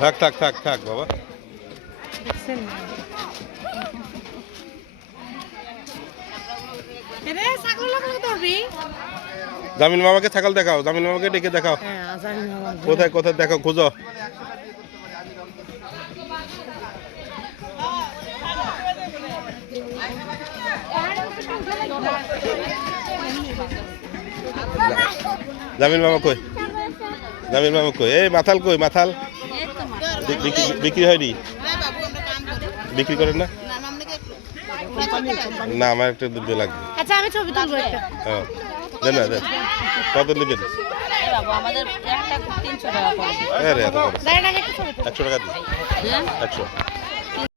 থাক থাক থাক থাক বাবা। জামিল মামাকে ছাগল দেখাও, জামিল মামাকে ডেকে দেখাও। কোথায় কোথায় দেখাও, খুঁজো। জামিল মামা কই, জামিল মামা কই? এই মাথাল কই, মাথাল বিক্রি হয়নি? বিক্রি করেন না? না, আমার একটা দুধ লাগবে। আচ্ছা আমি ছবি তুলবো একটা। হ্যাঁ দেন না, দেন। কত নেবেন? আমাদের একটা 300 টাকা করে। আরে এত করে। 100 টাকা দিন। 100 টাকা দিন। 100।